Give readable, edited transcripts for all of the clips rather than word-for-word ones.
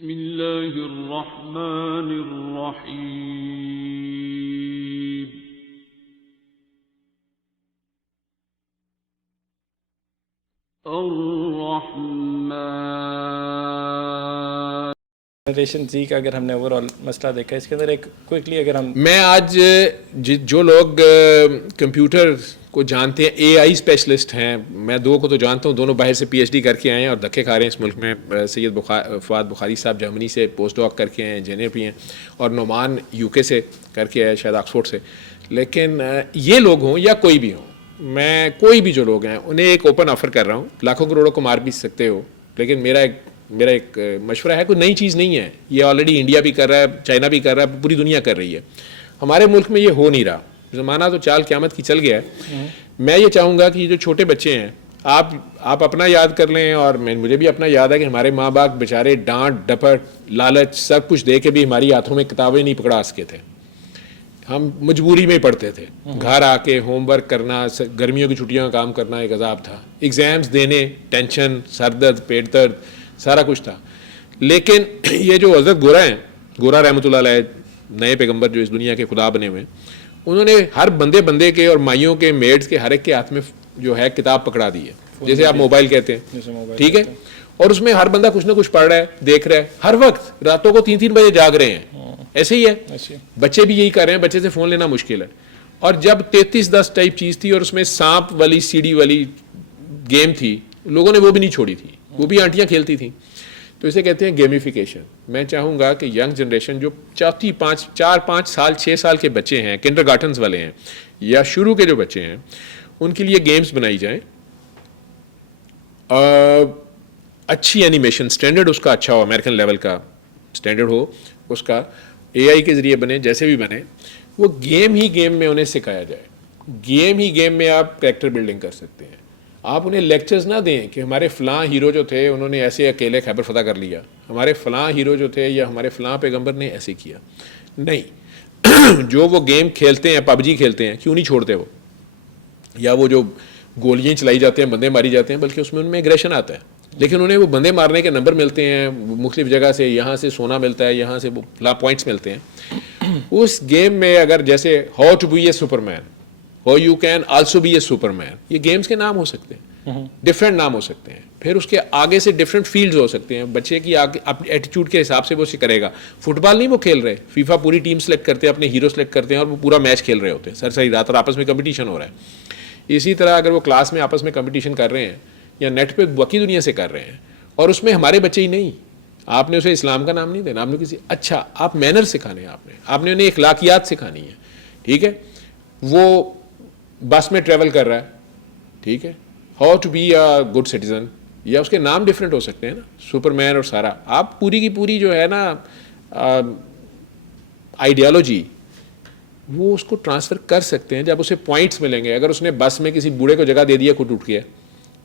بسم اللہ الرحمن الرحیم الرحمن. جنریشن زی کا اگر ہم نے اوور آل مسئلہ دیکھا اس کے اندر ایک کوئکلی اگر ہم میں آج جو لوگ کمپیوٹر کو جانتے ہیں اے آئی اسپیشلسٹ ہیں، میں دو کو تو جانتا ہوں، دونوں باہر سے پی ایچ ڈی کر کے آئے ہیں اور دھکے کھا رہے ہیں اس ملک میں. سید فؤاد بخاری صاحب جرمنی سے پوسٹ ڈاک کر کے آئے ہیں، انجینئر بھی ہیں، اور نعمان یو کے سے کر کے آئے شاید آکسفورڈ سے. لیکن یہ لوگ ہوں یا کوئی بھی ہوں، میں کوئی بھی جو لوگ ہیں انہیں ایک اوپن آفر کر رہا ہوں. لاکھوں کروڑوں کو مار بھی سکتے ہو، لیکن میرا ایک مشورہ ہے، کوئی نئی چیز نہیں ہے. یہ آلریڈی انڈیا بھی کر رہا ہے، چائنا بھی کر رہا ہے، پوری دنیا کر رہی ہے. ہمارے ملک میں یہ ہو نہیں رہا. زمانہ تو چال قیامت کی چل گیا ہے. میں یہ چاہوں گا کہ یہ جو چھوٹے بچے ہیں، آپ اپنا یاد کر لیں، اور مجھے بھی اپنا یاد ہے کہ ہمارے ماں باپ بیچارے ڈانٹ ڈپٹ لالچ سب کچھ دے کے بھی ہماری ہاتھوں میں کتابیں نہیں پکڑا سکے تھے. ہم مجبوری میں پڑھتے تھے. گھر آ کے ہوم ورک کرنا، گرمیوں کی چھٹیوں کا کام کرنا ایک عذاب تھا. ایگزامز دینے، ٹینشن، سر درد، پیٹ درد، سارا کچھ تھا. لیکن یہ جو حضرت گورا رحمۃ اللہ علیہ، نئے پیغمبر جو اس دنیا کے خدا بنے ہوئے، انہوں نے ہر بندے کے اور مائیوں کے میڈز کے ہر ایک کے ہاتھ میں جو ہے کتاب پکڑا دی ہے، جیسے آپ موبائل کہتے ہیں، ٹھیک ہے. اور اس میں ہر بندہ کچھ نہ کچھ پڑھ رہا ہے، دیکھ رہا ہے، ہر وقت راتوں کو 3 بجے جاگ رہے ہیں. ایسے ہی ہے، بچے بھی یہی کر رہے ہیں. بچے سے فون لینا مشکل ہے. اور جب 3310 ٹائپ چیز تھی اور اس میں سانپ والی سی ڈی والی گیم تھی، لوگوں نے وہ بھی نہیں چھوڑی تھی، وہ بھی آنٹیاں کھیلتی تھیں. تو اسے کہتے ہیں گیمیفیکیشن. میں چاہوں گا کہ ینگ جنریشن جو 4-5 سال 6 سال کے بچے ہیں، کنڈر گارٹنز والے ہیں یا شروع کے جو بچے ہیں، ان کے لیے گیمز بنائی جائیں. اچھی اینیمیشن، سٹینڈرڈ اس کا اچھا ہو، امریکن لیول کا سٹینڈرڈ ہو اس کا، اے آئی کے ذریعے بنے، جیسے بھی بنے. وہ گیم میں انہیں سکھایا جائے. گیم میں آپ کریکٹر بلڈنگ کر سکتے ہیں. آپ انہیں لیکچرز نہ دیں کہ ہمارے فلاں ہیرو جو تھے انہوں نے ایسے اکیلے خیبر فتح کر لیا، ہمارے فلاں ہیرو جو تھے یا ہمارے فلاں پیغمبر نے ایسے کیا. نہیں، جو وہ گیم کھیلتے ہیں، پب جی کھیلتے ہیں، کیوں نہیں چھوڑتے وہ؟ یا وہ جو گولیاں چلائی جاتے ہیں، بندے ماری جاتے ہیں، بلکہ اس میں ان میں ایگریشن آتا ہے. لیکن انہیں وہ بندے مارنے کے نمبر ملتے ہیں مختلف جگہ سے، یہاں سے سونا ملتا ہے، یہاں سے فلاں پوائنٹس ملتے ہیں. اس گیم میں اگر جیسے how to be a superman, how you can also be a superman, یہ گیمز کے نام ہو سکتے ہیں، ڈفرینٹ نام ہو سکتے ہیں. پھر اس کے آگے سے ڈفرینٹ فیلڈز ہو سکتے ہیں. بچے کی اپنی ایٹیٹیوڈ کے حساب سے وہ اسے کرے گا. فٹ بال نہیں وہ کھیل رہے، فیفا پوری ٹیم سلیکٹ کرتے ہیں، اپنے ہیرو سلیکٹ کرتے ہیں، اور وہ پورا میچ کھیل رہے ہوتے ہیں ساری رات، اور آپس میں کمپٹیشن ہو رہا ہے. اسی طرح اگر وہ کلاس میں آپس میں کمپٹیشن کر رہے ہیں یا نیٹ پہ باقی دنیا سے کر رہے ہیں، اور اس میں ہمارے بچے ہی نہیں، آپ نے اسے اسلام کا نام نہیں دینا، آپ نے کسی آپ مینر سکھانے ہیں، آپ نے انہیں اخلاقیات سکھانی ہے. ٹھیک ہے، وہ بس میں ٹریول کر رہا ہے، ٹھیک ہے، how to be a good citizen, یا اس کے نام ڈفرینٹ ہو سکتے ہیں نا، سپر مین اور سارا. آپ پوری کی پوری جو ہے نا آئیڈیالوجی، وہ اس کو ٹرانسفر کر سکتے ہیں جب اسے پوائنٹس ملیں گے. اگر اس نے بس میں کسی بوڑھے کو جگہ دے دی ہے، خود اٹھ گیا،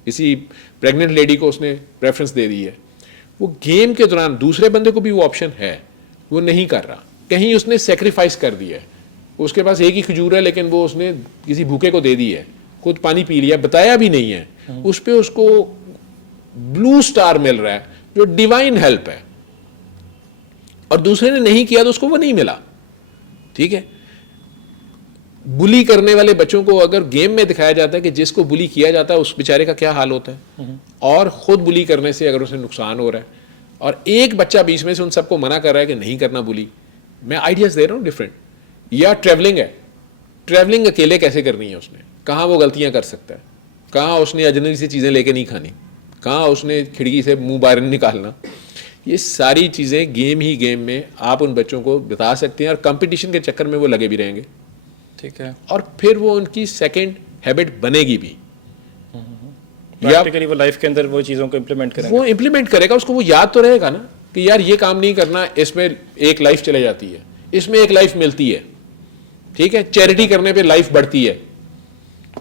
کسی پریگننٹ لیڈی کو اس نے پریفرنس دے دی ہے، وہ گیم کے دوران دوسرے بندے کو بھی وہ آپشن ہے، وہ نہیں کر رہا، کہیں اس نے سیکریفائس کر دیا ہے. اس کے پاس ایک ہی کھجور ہے لیکن وہ اس نے کسی بھوکے کو دے دی ہے، خود پانی پی لیا، بتایا بھی نہیں ہے. اس پہ اس کو بلو سٹار مل رہا ہے جو ڈیوائن ہیلپ ہے، اور دوسرے نے نہیں کیا تو اس کو وہ نہیں ملا. ٹھیک ہے، بلی کرنے والے بچوں کو اگر گیم میں دکھایا جاتا ہے کہ جس کو بلی کیا جاتا ہے اس بیچارے کا کیا حال ہوتا ہے، اور خود بلی کرنے سے اگر اسے نقصان ہو رہا ہے، اور ایک بچہ بیچ میں سے ان سب کو منع کر رہا ہے کہ نہیں کرنا بلی. میں آئیڈیاز دے رہا ہوں ڈفرینٹ. یا ٹریولنگ ہے، ٹریولنگ اکیلے کیسے کرنی ہے، اس نے کہاں وہ غلطیاں کر سکتا ہے، کہاں اس نے اجنبی سے چیزیں لے کے نہیں کھانی، کہاں اس نے کھڑکی سے منہ باہر نہیں نکالنا. یہ ساری چیزیں گیم میں آپ ان بچوں کو بتا سکتے ہیں، اور کمپٹیشن کے چکر میں وہ لگے بھی رہیں گے. ٹھیک ہے، اور پھر وہ ان کی سیکنڈ ہیبٹ بنے گی بھی. پریکٹیکلی وہ لائف کے اندر وہ چیزوں کو امپلیمنٹ کریں گے، وہ امپلیمنٹ کرے گا. اس کو وہ یاد تو رہے گا نا کہ یار یہ کام نہیں کرنا، اس میں ایک لائف چلے جاتی ہے، اس میں ایک لائف ملتی ہے. ٹھیک ہے، چیریٹی کرنے پہ لائف بڑھتی ہے.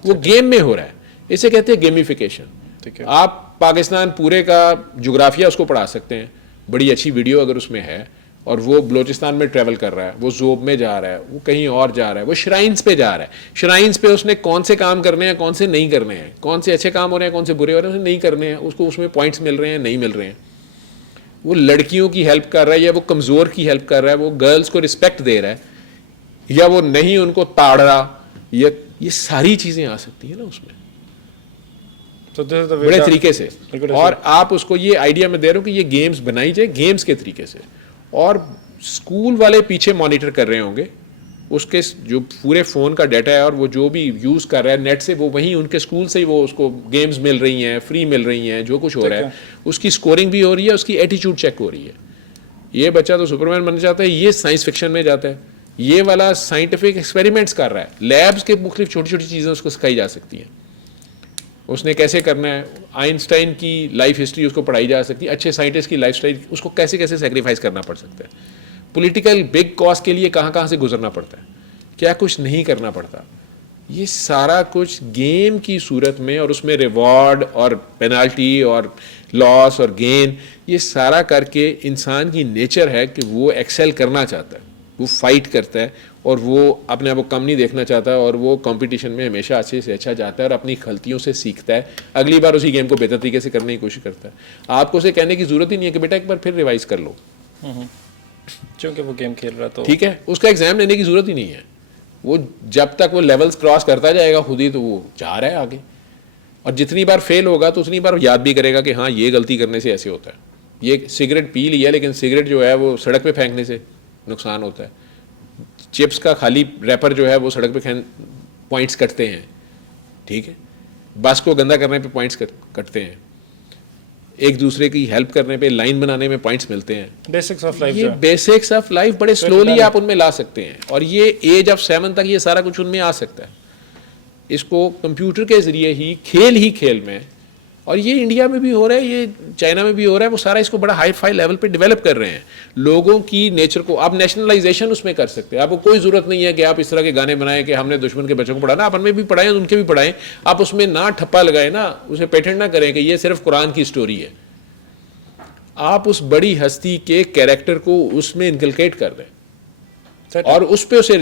وہ گیم میں ہو رہا ہے، اسے کہتے ہیں گیمیفیکیشن. آپ پاکستان پورے کا جغرافیہ اس کو پڑھا سکتے ہیں، بڑی اچھی ویڈیو اگر اس میں ہے، اور وہ بلوچستان میں ٹریول کر رہا ہے، وہ زوب میں جا رہا ہے، وہ کہیں اور جا رہا ہے، وہ شرائنز پہ جا رہا ہے. شرائنز پہ اس نے کون سے کام کرنے ہیں، کون سے نہیں کرنے ہیں، کون سے اچھے کام ہو رہے ہیں، کون سے برے ہو رہے ہیں، نہیں کرنے ہیں. اس کو اس میں پوائنٹس مل رہے ہیں، نہیں مل رہے ہیں. وہ لڑکیوں کی ہیلپ کر رہا ہے یا وہ کمزور کی ہیلپ کر رہا ہے, وہ گرلز کو رسپیکٹ دے رہا ہے یا وہ نہیں ان کو تاڑ رہا, یہ ساری چیزیں آ سکتی ہیں نا اس میں بڑے طریقے سے. اور آپ اس کو یہ آئیڈیا میں دے رہے ہو کہ یہ گیمز بنائی جائے گیمز کے طریقے سے, اور اسکول والے پیچھے مانیٹر کر رہے ہوں گے اس کے جو پورے فون کا ڈیٹا ہے اور وہ جو بھی یوز کر رہا ہے نیٹ سے, وہ وہیں ان کے اسکول سے ہی وہ اس کو گیمز مل رہی ہیں, فری مل رہی ہیں, جو کچھ ہو رہا ہے اس کی اسکورنگ بھی ہو رہی ہے, اس کی ایٹیچیوڈ چیک ہو رہی ہے. یہ بچہ تو سپرمین بننا چاہتا ہے, یہ سائنس فکشن میں جاتا ہے, یہ والا سائنٹیفک ایکسپیریمنٹس کر رہا ہے, لیبس کے مختلف چھوٹی چھوٹی چیزیں اس کو سکھائی جا سکتی ہیں, اس نے کیسے کرنا ہے, آئنسٹائن کی لائف ہسٹری اس کو پڑھائی جا سکتی ہے, اچھے سائنٹسٹ کی لائف اسٹائل اس کو کیسے کیسے سیکریفائز کرنا پڑ سکتا ہے, پولیٹیکل بگ کاز کے لیے کہاں کہاں سے گزرنا پڑتا ہے, کیا کچھ نہیں کرنا پڑتا. یہ سارا کچھ گیم کی صورت میں, اور اس میں ریوارڈ اور پینالٹی اور لاس اور گین, یہ سارا کر کے انسان کی نیچر ہے کہ وہ ایکسل کرنا چاہتا ہے, وہ فائٹ کرتا ہے, اور وہ اپنے آپ کو کم نہیں دیکھنا چاہتا, اور وہ کمپٹیشن میں ہمیشہ اچھے سے اچھا جاتا ہے اور اپنی غلطیوں سے سیکھتا ہے, اگلی بار اسی گیم کو بہتر طریقے سے کرنے کی کوشش کرتا ہے. آپ کو اسے کہنے کی ضرورت ہی نہیں ہے کہ بیٹا ایک بار پھر ریوائز کر لو, چونکہ وہ گیم کھیل رہا تو ٹھیک ہے, اس کا ایگزام لینے کی ضرورت ہی نہیں ہے. وہ جب تک وہ لیولز کراس کرتا جائے گا خود ہی, تو وہ جا رہا ہے آگے, اور جتنی بار فیل ہوگا تو اتنی بار یاد بھی کرے گا کہ ہاں یہ غلطی کرنے سے ایسے ہوتا ہے. یہ سگریٹ پی لیا, لیکن سگریٹ جو ہے وہ سڑک پہ پھینکنے سے نقصان ہوتا ہے. چپس کا خالی ریپر جو ہے وہ سڑک پہ پوائنٹس کٹتے ہیں, ٹھیک ہے, بس کو گندا کرنے پہ پوائنٹس کٹتے ہیں, ایک دوسرے کی ہیلپ کرنے پہ, لائن بنانے میں پوائنٹس ملتے ہیں. بیسکس آف لائف, یہ بیسکس آف لائف بڑے سلولی آپ ان میں لا سکتے ہیں, اور یہ ایج آف 7 تک یہ سارا کچھ ان میں آ سکتا ہے. اس کو کمپیوٹر کے ذریعے ہی کھیل میں, اور یہ انڈیا میں بھی ہو رہا ہے, یہ چائنا میں بھی ہو رہا ہے, وہ سارا اس کو بڑا ہائی فائی لیول پہ ڈیولپ کر رہے ہیں. لوگوں کی نیچر کو آپ نیشنلائزیشن اس میں کر سکتے ہیں. آپ کو کوئی ضرورت نہیں ہے کہ آپ اس طرح کے گانے بنائیں کہ ہم نے دشمن کے بچوں کو پڑھانا, آپ ان میں بھی پڑھائیں, ان کے بھی پڑھائیں. آپ اس میں نہ ٹھپا لگائیں نا, اسے پیٹنٹ نہ کریں کہ یہ صرف قرآن کی اسٹوری ہے. آپ اس بڑی ہستی کے کیریکٹر کو اس میں انکلکیٹ کر دیں, اور اس پہ اسے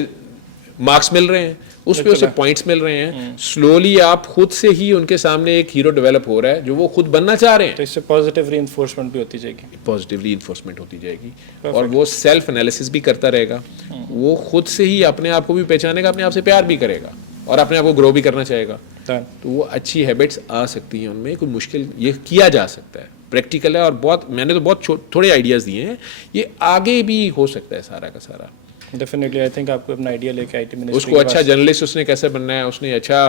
مارکس مل رہے ہیں, اس پہ اسے پوائنٹس مل رہے ہیں. سلولی آپ خود سے ہی ان کے سامنے ایک ہیرو ڈیولپ ہو رہا ہے جو وہ خود بننا چاہ رہے ہیں. تو اس سے پازیٹیو ری انفورسمنٹ بھی ہوتی جائے گی, پازیٹیولی انفورسمنٹ ہوتی جائے گی, اور وہ سیلف انالیسس بھی کرتا رہے گا. وہ خود سے ہی اپنے آپ کو بھی پہچانے گا, اپنے آپ سے پیار بھی کرے گا, اور اپنے آپ کو گرو بھی کرنا چاہے گا. تو وہ اچھی ہیبٹس آ سکتی ہیں ان میں. کوئی مشکل, یہ کیا جا سکتا ہے, پریکٹیکل ہے, اور بہت میں نے تو بہت تھوڑے آئیڈیاز دیے ہیں, یہ آگے بھی ہو سکتا ہے سارا کا سارا. ڈیفینیٹلی آئی تھنک آپ کو اپنا آئیڈیا لے کے آئی ٹی منسٹری, اس کو اچھا جرنلسٹ اس نے کیسے بننا ہے, اس نے اچھا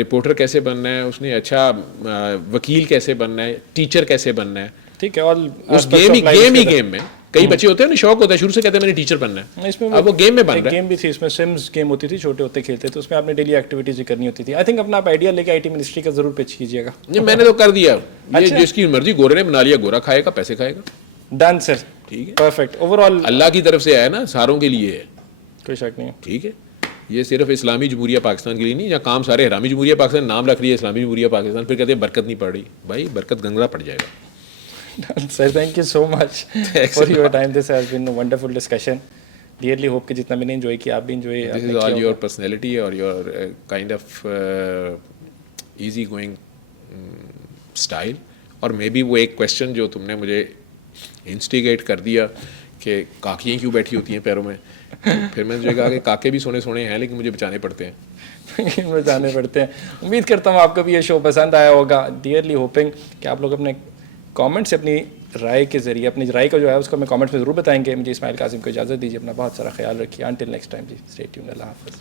رپورٹر کیسے بننا ہے, اس نے اچھا وکیل کیسے بننا ہے, ٹیچر کیسے بننا ہے, ٹھیک ہے. اور اس گیم میں کئی بچے ہوتے ہیں نا, شوق ہوتا ہے شروع سے, کہتے ہیں میں نے ٹیچر بننا ہے, اس میں اب وہ گیم میں بن رہا ہے. گیم بھی تھی اس میں, سمز گیم ہوتی تھی, چھوٹے ہوتے کھیلتے تھے, اس میں آپ نے ڈیلی ایکٹیویٹیز کرنی ہوتی تھی. آئی تھنک اپنا آپ آئیڈیا لے کے آئی ٹی منسٹری کا ضرور پیچ کیجیے گا. میں نے تو کر دیا, جس کی مرضی, گورے نے بنا لیا, گورا کھائے گا, پیسے کھائے گا. ڈن سر, ٹھیک ہے, پرفیکٹ. اوور آل اللہ کی طرف سے آیا نا, ساروں کے لیے ہے, کوئی شک نہیں ہے. ٹھیک ہے, یہ صرف اسلامی جمہوریہ پاکستان کے لیے نہیں, جہاں کام سارے حرامی جمہوریہ پاکستان نام رکھ رہی ہے اسلامی جمہوریہ پاکستان, پھر کہتے ہیں برکت نہیں پڑ رہی. بھائی برکت گنگا پڑ جائے گا. Sir, thank you so much for your time. This has been a wonderful discussion. Dearly hope کہ جتنا میں نے enjoy کیا آپ بھی enjoy. This is all your personality or your kind of easy going style. اور may be وہ ایک question جو تم نے مجھے instigate کر دیا کہ کاکیاں کیوں بیٹھی ہوتی ہیں پیروں میں, پھر میں نے کہا کہ کاکے بھی سونے سونے ہیں لیکن مجھے بچانے پڑتے ہیں. بچانے پڑتے ہیں. امید کرتا ہوں آپ کو بھی یہ شو پسند آیا ہوگا. ڈیئرلی ہوپنگ کہ آپ لوگ اپنے کامنٹ سے اپنی رائے کے ذریعے, اپنی رائے کا جو ہے اس کو ہمیں کامنٹ میں ضرور بتائیں گے. مجھے اسماعیل قاسم کو اجازت دیجیے, اپنا بہت سارا خیال رکھیے. انٹل نیکسٹ ٹائم جی, اسٹے ٹیونڈ. اللہ حافظ.